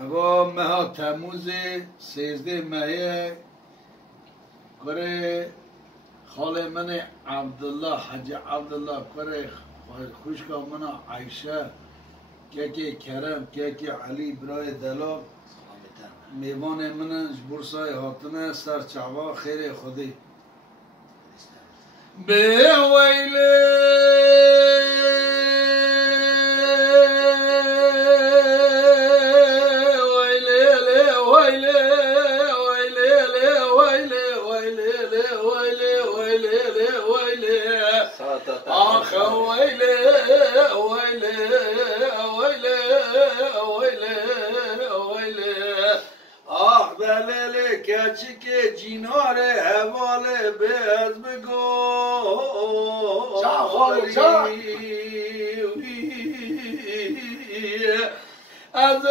اوا ماه تموز 13 ماه کره خاله من عبدالله حج عبدالله کره خوشکا من عایشه که کرم که علی برای دلال میوان من برسای هاتنه سر چعوا خیر خودی به ویله که جینار حواله به از بگو از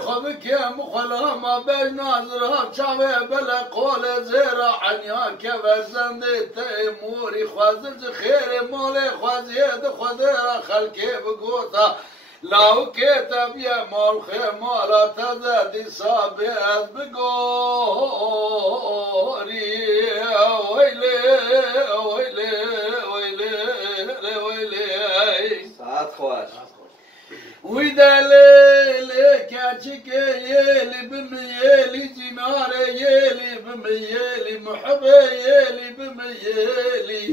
خوب که مخلا ما بل ناظرها چاوه بلا قول زیرا عنیا که وزنده تیموری خوازد خیر مال خوازید خود را خلقه بگوتا لاو که تبیه مال خیر مالا تزدی صابه از بگوری ویلی ویلی ویلی ویلی ساعت خواهش ويدلي كاتشك يلي بميلي جناري يلي بميلي محبة يلي بميلي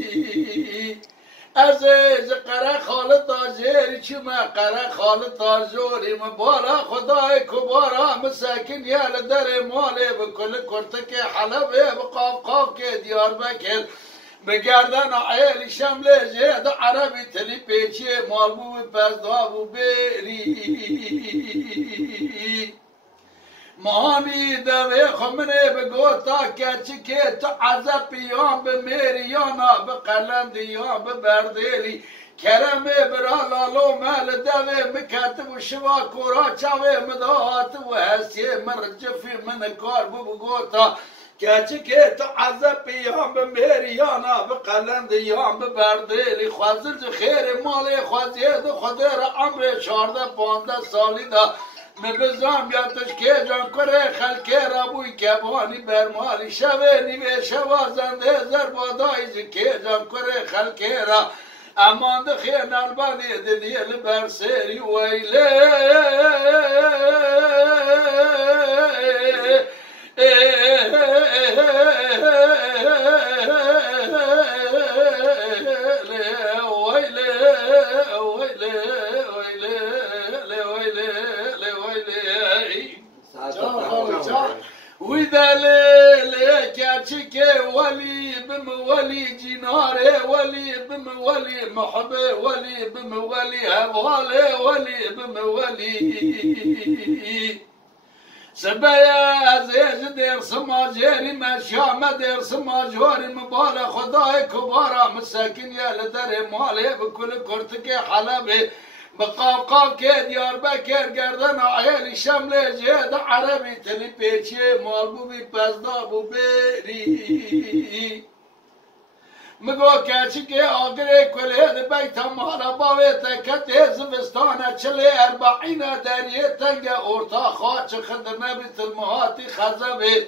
عزیز قره خالد آجری چما قره خالد آجوری مبارا خدای کبارا مساکن یال در ماله بکل کرتک حلبه بقاف قاف که دیار بکل بگردن عیل شمله جهد عربی تلی پیچی مالبو پزدابو بری مانی دوی خمنه بگوتا کچی که تو عذب یان به میریانا به قلند یان به بردیلی کرمه برا لالو مال دوی مکتب و شوا کورا چاوی مدهات و حسیه من رجفی من کار بگوتا کچی که تو عذب یان به میریانا به قلند یان به بردیلی خوازل خیر مالی خوازید خود را عمر 14-15 سالی دا مبزام یادش که جان کره خلکه را بوی کبانی برمالی شوه نیوه شوا زنده زربادایی که جان کره خلکه را امان ده خیر نالبانی دیل برسری ویله وذليل كاتشك ولي بمولي جناره ولي بمولي محبه ولي بمولي هوالي ولي بمولي سبايا زيج دير سماجيري مشامة دير سماجوري مبالا خداي كبارا مساكن يا لدر مالي بكل كرتك حلبي بقاقا که دیار بکر گردن عیالی شمله جهد عربی تلی پیچه مالبو بی پزدابو بری مگو کچی که آگره کلید بیتا مالا باوی تکت زمستانه چلی 40 دریه تنگ ارتا خاچ خدر نبیت المهاتی خزبه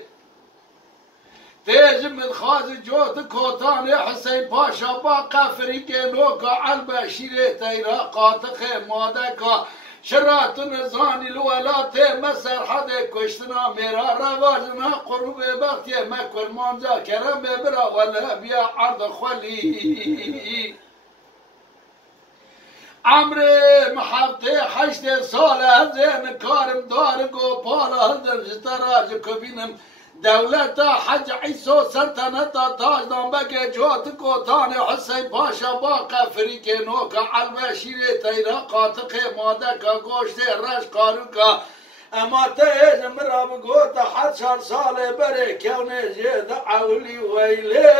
تیج من خازی جوت کوتان حسین پاشا با قفری که نوکا البشیره تیرا قاطق مادکا شرات نزانی الولات مسر حد کشتنا میرا رواجنا قروب بختی مکل مانجا کرم ببرا ولا بیا عرض خلی عمر محبته 8 سال هزین کارم دارگو پالا هزن جتراج کبینم دولت حج عیسو سلطنتا تاج دانبک جوت کوتان حسین پاشا با قفری که نوکا البشیر تیرا قاطق مادکا گوشت رش قاروکا اما تیج مرا بگوتا 8 سال بره کونه جد عولی ویله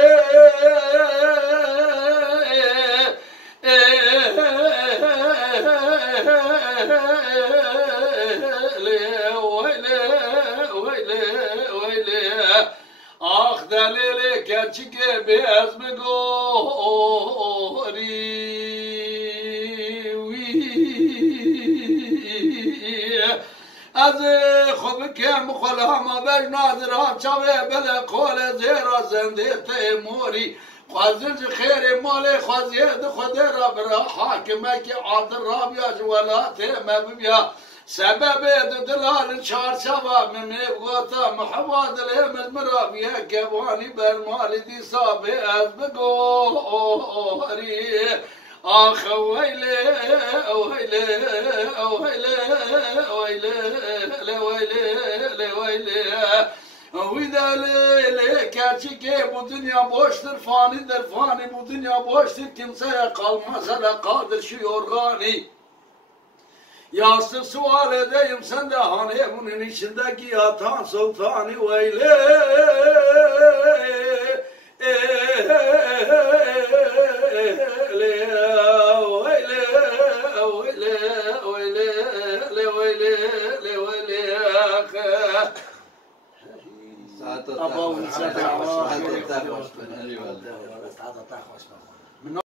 آخ دلیل کچی که به از بگوری از خوب کم خلام بج ناظرها چاوه بله قول زیرا زنده تیموری خوازنج خیر مال خوازید خود را برا حاکمه که عادل را بیاج ولات مبیا سبب دلال چارچوب میگوتا محمد الامز مرابیه کبانی برمال دی صابه از بگوری آخ ویله ویله ویله ویله ویله ویله ویده لیله کرچی که bu dünya boştur fanidir fani bu dünya boştur kimseye kalmaz hele kadir şu yorgani yastık sual edeyim sen de hani bunun içindeki yatan sultani veyle ساعت تخوش